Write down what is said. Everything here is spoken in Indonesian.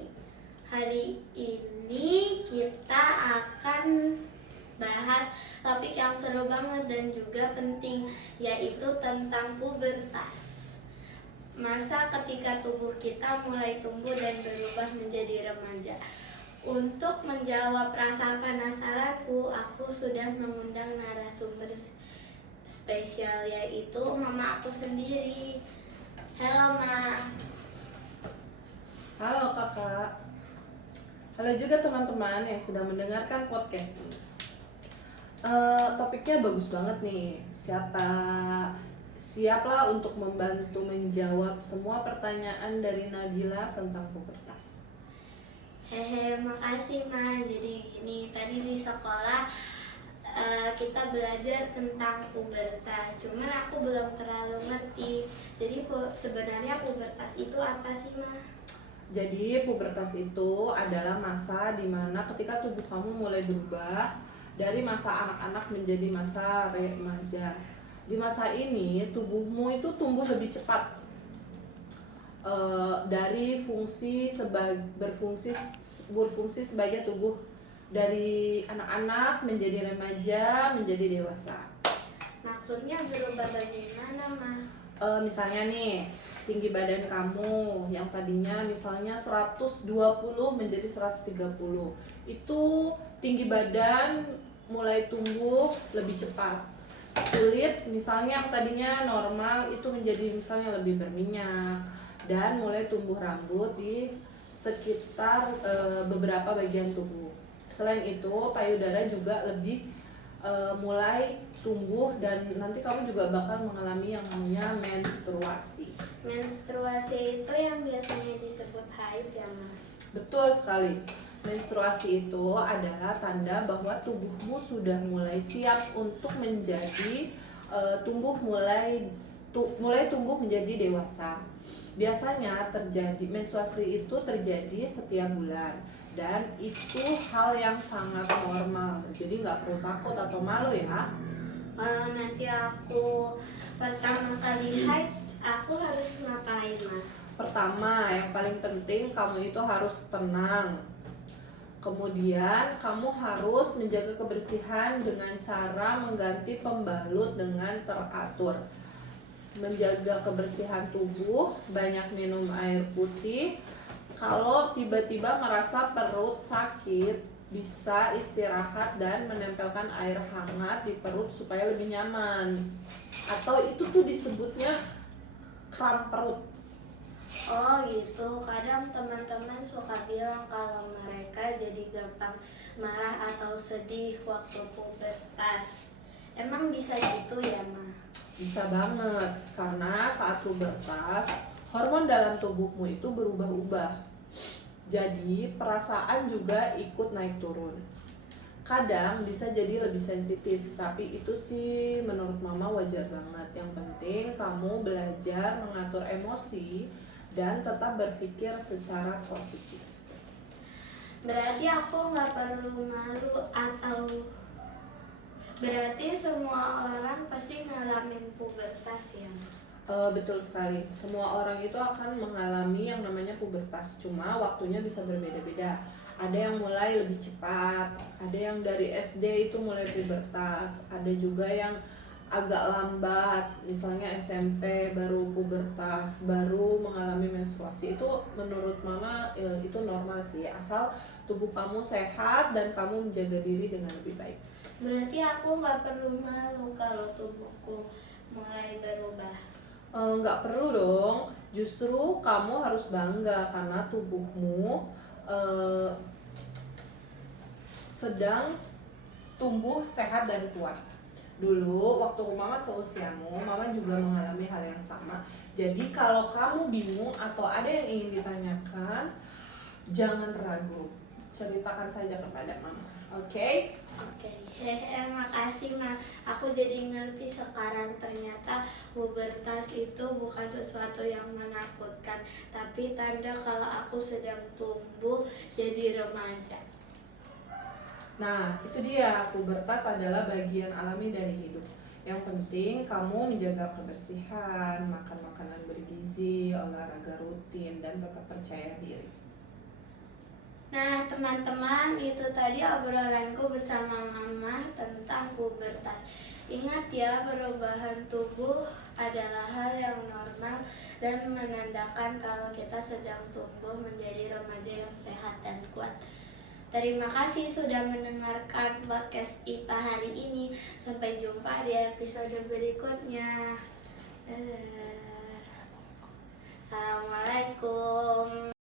Tiffany. Hari ini kita akan bahas topik yang seru banget dan juga penting, yaitu tentang pubertas. Masa ketika tubuh kita mulai tumbuh dan berubah menjadi remaja. Untuk menjawab rasa penasaranku, aku sudah mengundang narasumber spesial, yaitu mama aku sendiri. Halo, Ma. Halo kakak. Halo juga teman-teman yang sedang mendengarkan podcast ini. Topiknya bagus banget nih. Siaplah untuk membantu menjawab semua pertanyaan dari Nabila tentang pubertas. Hehe, makasih Ma. Jadi gini, tadi di sekolah kita belajar tentang pubertas. Cuman aku belum terlalu ngerti. Jadi sebenarnya pubertas itu apa sih, Ma? Jadi pubertas itu adalah masa dimana ketika tubuh kamu mulai berubah dari masa anak-anak menjadi masa remaja. Di masa ini tubuhmu itu tumbuh lebih cepat dari berfungsi sebagai tubuh dari anak-anak menjadi remaja menjadi dewasa. Maksudnya berubah bagaimana, Ma? Misalnya nih, tinggi badan kamu yang tadinya misalnya 120 menjadi 130. Itu tinggi badan mulai tumbuh lebih cepat. Kulit misalnya yang tadinya normal itu menjadi misalnya lebih berminyak, dan mulai tumbuh rambut di sekitar beberapa bagian tubuh. Selain itu, payudara juga lebih mulai tumbuh, dan nanti kamu juga bakal mengalami yang namanya menstruasi. Menstruasi itu yang biasanya disebut haid ya, Ma? Betul sekali. Menstruasi itu adalah tanda bahwa tubuhmu sudah mulai siap untuk menjadi mulai tumbuh menjadi dewasa. Biasanya menstruasi itu terjadi setiap bulan, dan itu hal yang sangat normal. Jadi nggak perlu takut atau malu ya. Kalau nanti aku pertama kali haid, aku harus ngapain, Ma? Pertama, yang paling penting kamu itu harus tenang. Kemudian kamu harus menjaga kebersihan dengan cara mengganti pembalut dengan teratur. Menjaga kebersihan tubuh, banyak minum air putih. Kalau tiba-tiba merasa perut sakit, bisa istirahat dan menempelkan air hangat di perut supaya lebih nyaman. Atau itu tuh disebutnya kram perut. Oh gitu, kadang teman-teman suka bilang kalau mereka jadi gampang marah atau sedih waktu pubertas. Emang bisa gitu ya, Ma? Bisa banget, karena saat pubertas, hormon dalam tubuhmu itu berubah-ubah. Jadi, perasaan juga ikut naik turun. Kadang bisa jadi lebih sensitif, tapi itu sih menurut mama wajar banget. Yang penting kamu belajar mengatur emosi dan tetap berpikir secara positif. Berarti aku nggak perlu malu atau berarti semua orang pasti ngalamin pubertas ya? Betul sekali, semua orang itu akan mengalami yang namanya pubertas, cuma waktunya bisa berbeda-beda. Ada yang mulai lebih cepat, ada yang dari SD itu mulai pubertas, ada juga yang agak lambat, misalnya SMP baru pubertas, baru mengalami menstruasi. Itu menurut mama itu normal sih, asal tubuh kamu sehat dan kamu menjaga diri dengan lebih baik. Berarti aku nggak perlu malu kalau tubuhku mulai berubah. Nggak perlu dong, justru kamu harus bangga karena tubuhmu sedang tumbuh sehat dan kuat. Dulu waktu mama seusiamu, mama juga mengalami hal yang sama. Jadi kalau kamu bingung atau ada yang ingin ditanyakan, jangan ragu, ceritakan saja kepada mama. Oke? Oke, makasih, Ma. Aku jadi ngerti sekarang, ternyata pubertas itu bukan sesuatu yang menakutkan, tapi tanda kalau aku sedang tumbuh jadi remaja. Nah, itu dia, pubertas adalah bagian alami dari hidup. Yang penting kamu menjaga kebersihan, makan makanan bergizi, olahraga rutin, dan tetap percaya diri. Nah, teman-teman, itu tadi obrolanku bersama Mama tentang pubertas. Ingat ya, perubahan tubuh adalah hal yang normal dan menandakan kalau kita sedang tumbuh menjadi remaja yang sehat dan kuat. Terima kasih sudah mendengarkan podcast IPA hari ini. Sampai jumpa di episode berikutnya. Dadah. Assalamualaikum.